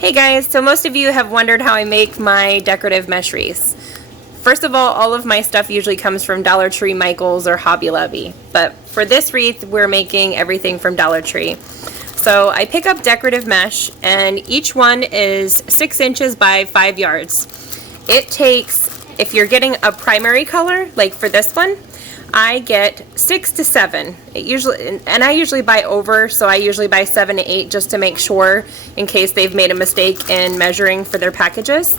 Hey guys, so most of you have wondered how I make my decorative mesh wreaths. First of all of my stuff usually comes from Dollar Tree, Michael's, or Hobby Lobby. But for this wreath, we're making everything from Dollar Tree. So I pick up decorative mesh, and each one is 6 inches by 5 yards. It takes, if you're getting a primary color, like for this one, I get 6 to 7. I usually buy over, so I usually buy 7 to 8 just to make sure in case they've made a mistake in measuring for their packages.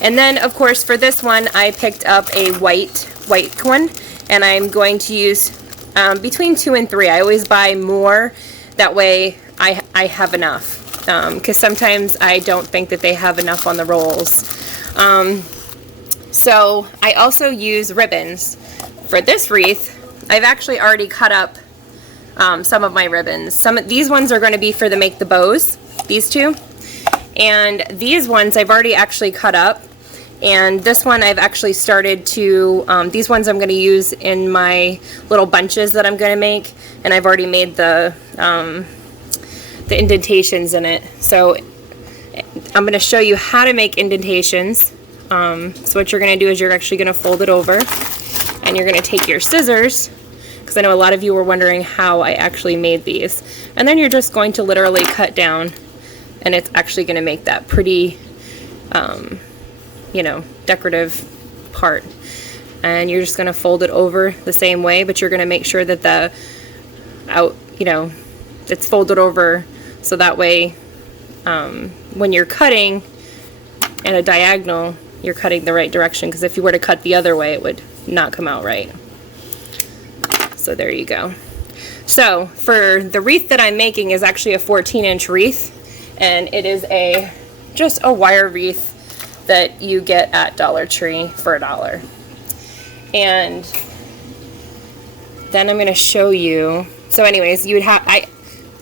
And then, of course, for this one, I picked up a white one, and I'm going to use between 2 and 3. I always buy more, that way I have enough, because sometimes I don't think that they have enough on the rolls. So I also use ribbons. For this wreath, I've actually already cut up some of my ribbons. These ones are going to be for make the bows, these two. And these ones I've already actually cut up. And this one I've actually started to, these ones I'm going to use in my little bunches that I'm going to make. And I've already made the indentations in it. So I'm going to show you how to make indentations. So what you're going to do is you're actually going to fold it over. And you're going to take your scissors, because I know a lot of you were wondering how I actually made these. And then you're just going to literally cut down, and it's actually going to make that pretty, decorative part. And you're just going to fold it over the same way, but you're going to make sure that it's folded over, so that way when you're cutting in a diagonal, you're cutting the right direction, because if you were to cut the other way, it would not come out right. So there you go. So for the wreath that I'm making is actually a 14-inch wreath, and it is just a wire wreath that you get at Dollar Tree for $1. And then I'm going to show you. So anyways, you would have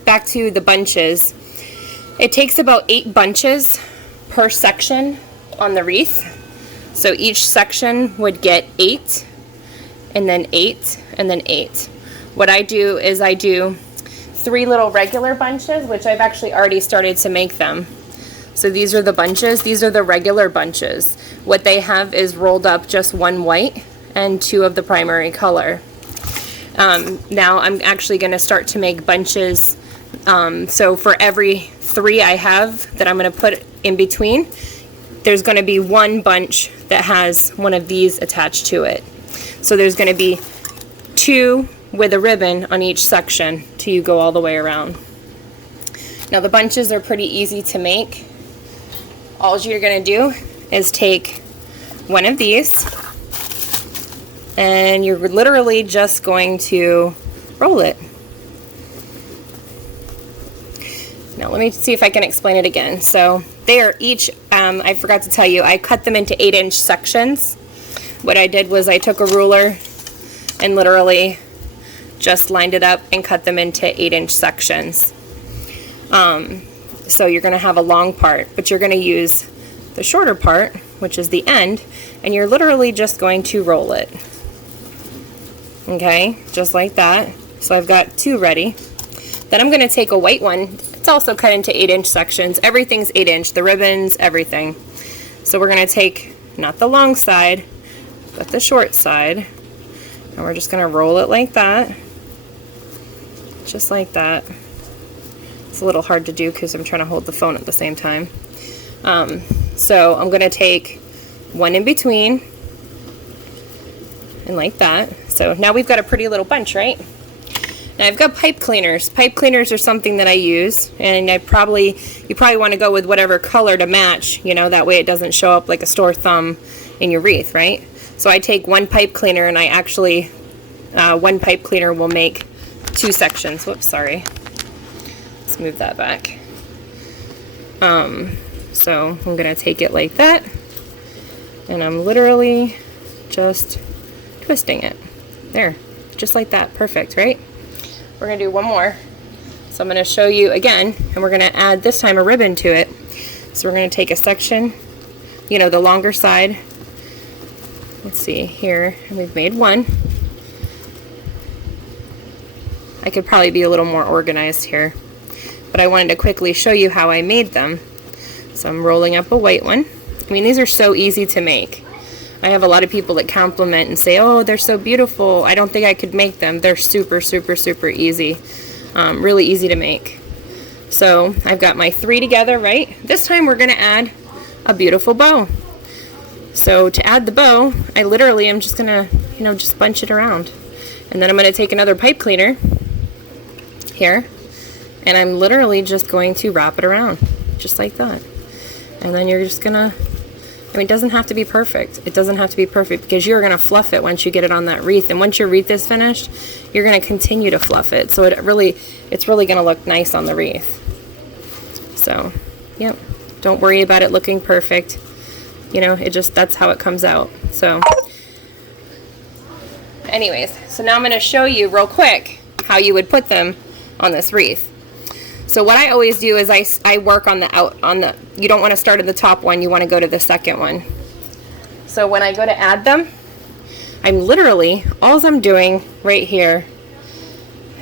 back to the bunches. It takes about 8 bunches per section on the wreath. So each section would get 8, and then 8, and then 8. What I do is I do 3 little regular bunches, which I've actually already started to make them. So these are the bunches. These are the regular bunches. What they have is rolled up just 1 white and 2 of the primary color. Now I'm actually going to start to make bunches. So for every 3 I have that I'm going to put in between, there's going to be 1 bunch that has one of these attached to it. So there's going to be 2 with a ribbon on each section till you go all the way around. Now the bunches are pretty easy to make. All you're going to do is take one of these, and you're literally just going to roll it. Now let me see if I can explain it again. So they are each, I forgot to tell you, I cut them into 8-inch sections. What I did was I took a ruler and literally just lined it up and cut them into 8-inch sections. So you're going to have a long part, but you're going to use the shorter part, which is the end, and you're literally just going to roll it. Okay, just like that. So I've got 2 ready. Then I'm going to take a white one. It's also cut into 8-inch sections. Everything's 8-inch, the ribbons, everything. So we're going to take not the long side, but the short side, and we're just going to roll it like that. Just like that. It's a little hard to do because I'm trying to hold the phone at the same time. So I'm going to take 1 in between, and like that. So now we've got a pretty little bunch, right? Now I've got pipe cleaners. Pipe cleaners are something that I use, and you probably want to go with whatever color to match, that way it doesn't show up like a store thumb in your wreath, right? So I take 1 pipe cleaner, and I actually, 1 pipe cleaner will make 2 sections. Whoops, sorry. Let's move that back. So I'm going to take it like that, and I'm literally just twisting it. There, just like that. Perfect, right? We're going to do one more. So I'm going to show you again, and we're going to add this time a ribbon to it. So we're going to take a section, the longer side. Let's see here, and we've made 1. I could probably be a little more organized here, but I wanted to quickly show you how I made them. So I'm rolling up a white one. I mean, these are so easy to make. I have a lot of people that compliment and say, oh, they're so beautiful. I don't think I could make them. They're super, super, super easy. Really easy to make. So I've got my 3 together, right? This time we're gonna add a beautiful bow. So to add the bow, I literally am just gonna, just bunch it around. And then I'm gonna take another pipe cleaner here, and I'm literally just going to wrap it around, just like that. And then you're just gonna, it doesn't have to be perfect. It doesn't have to be perfect because you're gonna fluff it once you get it on that wreath. And once your wreath is finished, you're gonna continue to fluff it. So it's really gonna look nice on the wreath. So, yep, don't worry about it looking perfect. That's how it comes out. So, anyways, so now I'm going to show you real quick how you would put them on this wreath. So what I always do is I work on the you don't want to start at the top one, you want to go to the second one. So when I go to add them, all I'm doing right here,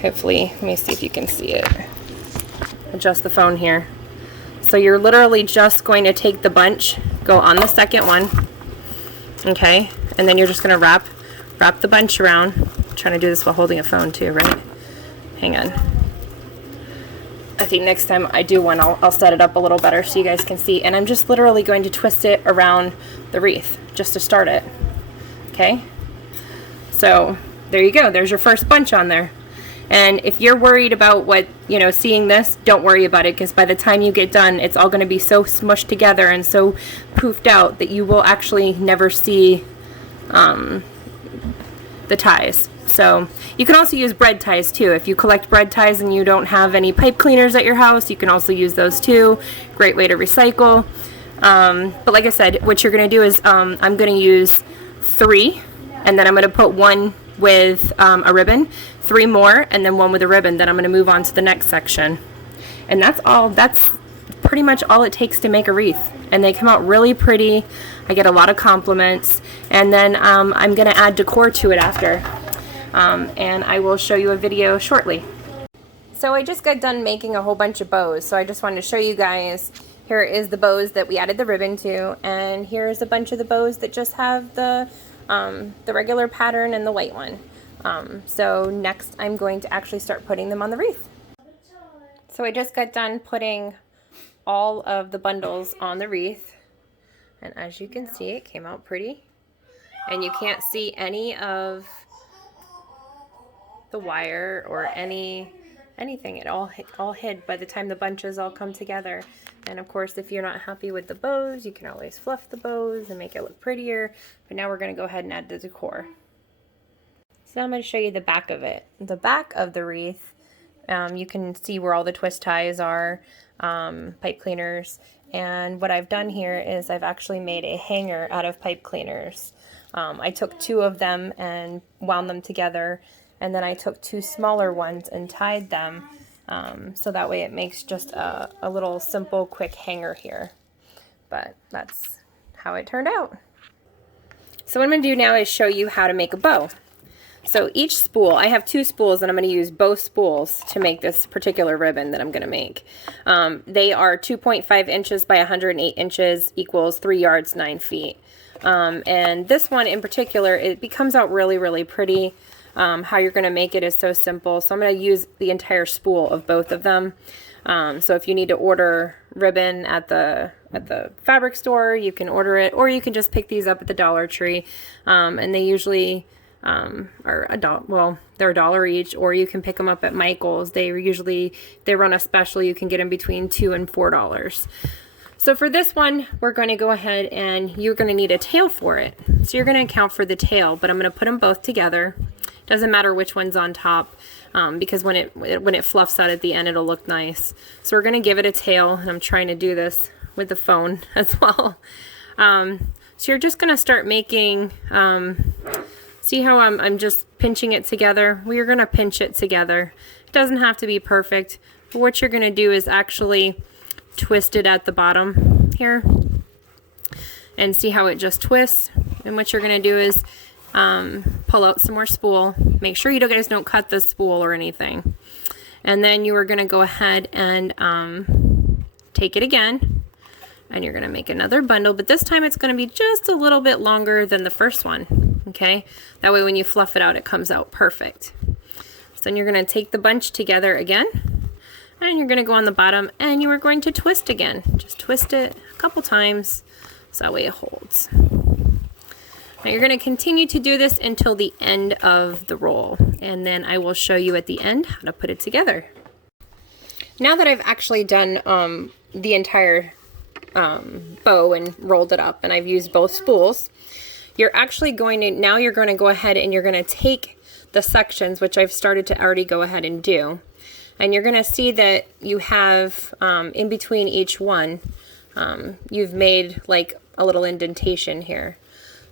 hopefully, let me see if you can see it. Adjust the phone here. So you're literally just going to take the bunch, go on the second one, okay, and then you're just going to wrap the bunch around. I'm trying to do this while holding a phone too, right? Hang on. I think next time I do one, I'll set it up a little better so you guys can see. And I'm just literally going to twist it around the wreath just to start it, okay? So there you go. There's your first bunch on there. And if you're worried about seeing this, don't worry about it, because by the time you get done, it's all going to be so smushed together and so poofed out that you will actually never see the ties. So you can also use bread ties too. If you collect bread ties and you don't have any pipe cleaners at your house, you can also use those too. Great way to recycle. But like I said, what you're going to do is I'm going to use 3, and then I'm going to put 1 with a ribbon, 3 more, and then 1 with a ribbon. Then I'm going to move on to the next section. And that's all. That's pretty much all it takes to make a wreath. And they come out really pretty. I get a lot of compliments. And then I'm going to add decor to it after. And I will show you a video shortly. So I just got done making a whole bunch of bows. So I just wanted to show you guys. Here is the bows that we added the ribbon to. And here's a bunch of the bows that just have the regular pattern and the white one. So next I'm going to actually start putting them on the wreath. So I just got done putting all of the bundles on the wreath, and as you can see, it came out pretty, and you can't see any of the wire or anything. It all hid by the time the bunches all come together. And of course, if you're not happy with the bows, you can always fluff the bows and make it look prettier. But now we're going to go ahead and add the decor. So now I'm going to show you the back of it. The back of the wreath, you can see where all the twist ties are, pipe cleaners. And what I've done here is I've actually made a hanger out of pipe cleaners. I took 2 of them and wound them together. And then I took 2 smaller ones and tied them. So that way it makes just a little simple, quick hanger here. But that's how it turned out. So what I'm going to do now is show you how to make a bow. So each spool, I have 2 spools, and I'm going to use both spools to make this particular ribbon that I'm going to make. They are 2.5 inches by 108 inches equals 3 yards, 9 feet. And this one in particular, it becomes out really, really pretty. How you're going to make it is so simple. So I'm going to use the entire spool of both of them. So if you need to order ribbon at the fabric store, you can order it, or you can just pick these up at the Dollar Tree. And they usually are they're $1 each, or you can pick them up at Michael's. They run a special. You can get them between $2 and $4. So for this one, we're going to go ahead and you're going to need a tail for it. So you're going to account for the tail, but I'm going to put them both together. Doesn't matter which one's on top, because when it fluffs out at the end, it'll look nice. So we're going to give it a tail, and I'm trying to do this with the phone as well. So you're just going to start making, see how I'm just pinching it together? We are going to pinch it together. It doesn't have to be perfect, but what you're going to do is actually twist it at the bottom here, and see how it just twists. And what you're going to do is pull out some more spool. Make sure you guys don't cut the spool or anything. And then you are going to go ahead and take it again, And you're gonna make another bundle, but this time it's gonna be just a little bit longer than the first one, okay? That way when you fluff it out, it comes out perfect. So then you're gonna take the bunch together again, and you're gonna go on the bottom, and you are going to twist again. Just twist it a couple times, so that way it holds. Now you're gonna continue to do this until the end of the roll, and then I will show you at the end how to put it together. Now that I've actually done the entire bow and rolled it up, and I've used both spools, you're actually going to, now you're going to go ahead and you're going to take the sections, which I've started to already go ahead and do, and you're going to see that you have in between each one, you've made like a little indentation here.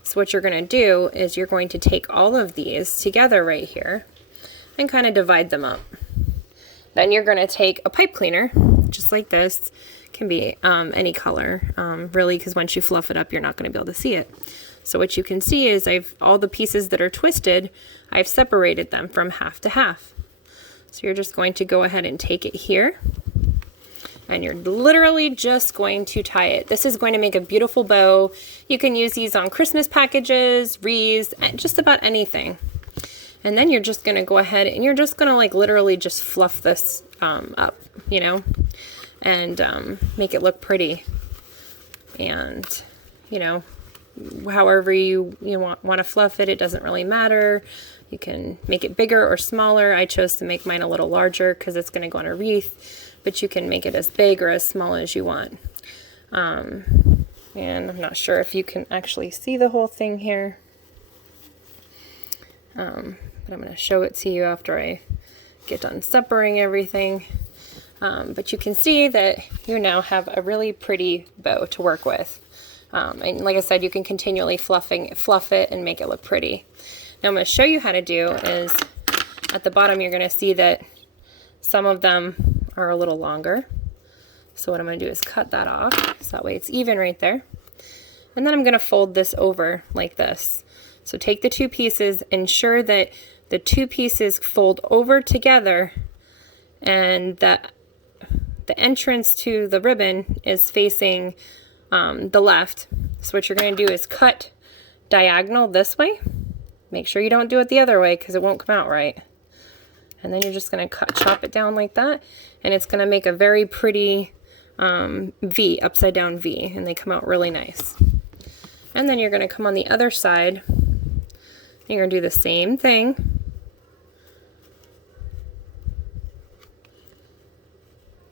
So what you're going to do is you're going to take all of these together right here and kind of divide them up. Then you're going to take a pipe cleaner, just like this. Can be any color, really, because once you fluff it up, you're not going to be able to see it. So what you can see is all the pieces that are twisted, I've separated them from half to half. So you're just going to go ahead and take it here, and you're literally just going to tie it. This is going to make a beautiful bow. You can use these on Christmas packages, wreaths, just about anything. And then you're just going to go ahead and you're just going to like literally just fluff this up, you know, and make it look pretty. And, you know, however you want to fluff it, it doesn't really matter. You can make it bigger or smaller. I chose to make mine a little larger because it's going to go on a wreath. But you can make it as big or as small as you want. And I'm not sure if you can actually see the whole thing here. But I'm going to show it to you after I get done separating everything. But you can see that you now have a really pretty bow to work with. And like I said, you can continually fluff it and make it look pretty. Now I'm going to show you how to do is at the bottom you're going to see that some of them are a little longer. So what I'm going to do is cut that off so that way it's even right there. And then I'm going to fold this over like this. So take the two pieces, ensure that the two pieces fold over together and that the entrance to the ribbon is facing the left. So what you're going to do is cut diagonal this way. Make sure you don't do it the other way because it won't come out right. And then you're just going to chop it down like that, and it's going to make a very pretty V, upside down V, and they come out really nice. And then you're going to come on the other side, and you're going to do the same thing.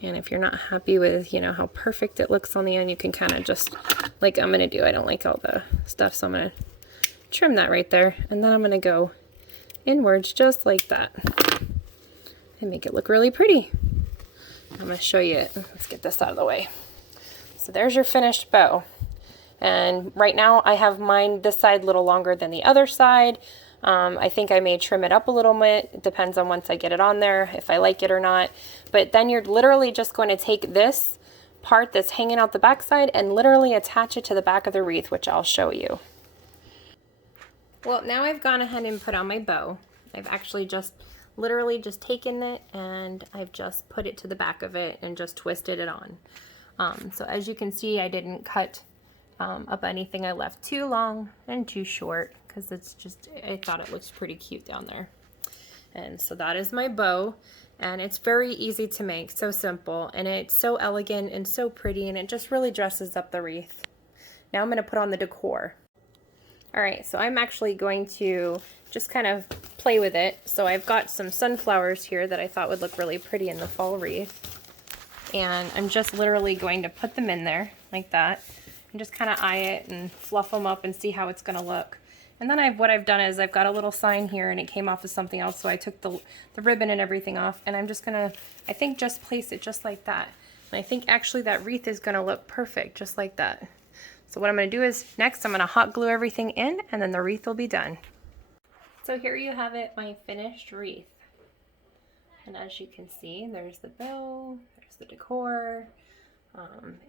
And if you're not happy with, you know, how perfect it looks on the end, you can kind of just, like I'm going to do, I don't like all the stuff, so I'm going to trim that right there, and then I'm going to go inwards just like that. And make it look really pretty. I'm going to show you it. Let's get this out of the way. So there's your finished bow. And right now I have mine this side a little longer than the other side. I think I may trim it up a little bit. It depends on once I get it on there, if I like it or not. But then you're literally just going to take this part that's hanging out the back side and literally attach it to the back of the wreath, which I'll show you. Well, now I've gone ahead and put on my bow. I've actually literally just taken it and I've just put it to the back of it and just twisted it on. So as you can see, I didn't cut up anything I left too long and too short because it's just, I thought it looks pretty cute down there. And so that is my bow, and it's very easy to make, so simple, and it's so elegant and so pretty, and it just really dresses up the wreath. Now I'm going to put on the decor. Alright, so I'm actually going to just kind of play with it. So I've got some sunflowers here that I thought would look really pretty in the fall wreath. And I'm just literally going to put them in there like that and just kind of eye it and fluff them up and see how it's going to look. And then what I've done is I've got a little sign here and it came off of something else, so I took the ribbon and everything off, and I'm just going to, I think, just place it just like that. And I think actually that wreath is going to look perfect just like that. So what I'm going to do is next I'm going to hot glue everything in, and then the wreath will be done. So here you have it, my finished wreath. And as you can see, there's the bow, there's the decor.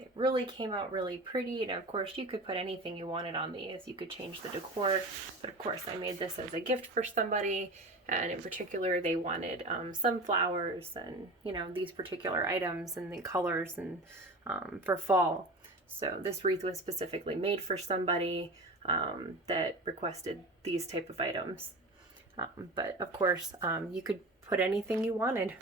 It really came out really pretty, and of course you could put anything you wanted on these. You could change the decor, but of course I made this as a gift for somebody, and in particular they wanted sunflowers and, you know, these particular items and the colors and for fall. So this wreath was specifically made for somebody that requested these type of items. But of course, you could put anything you wanted.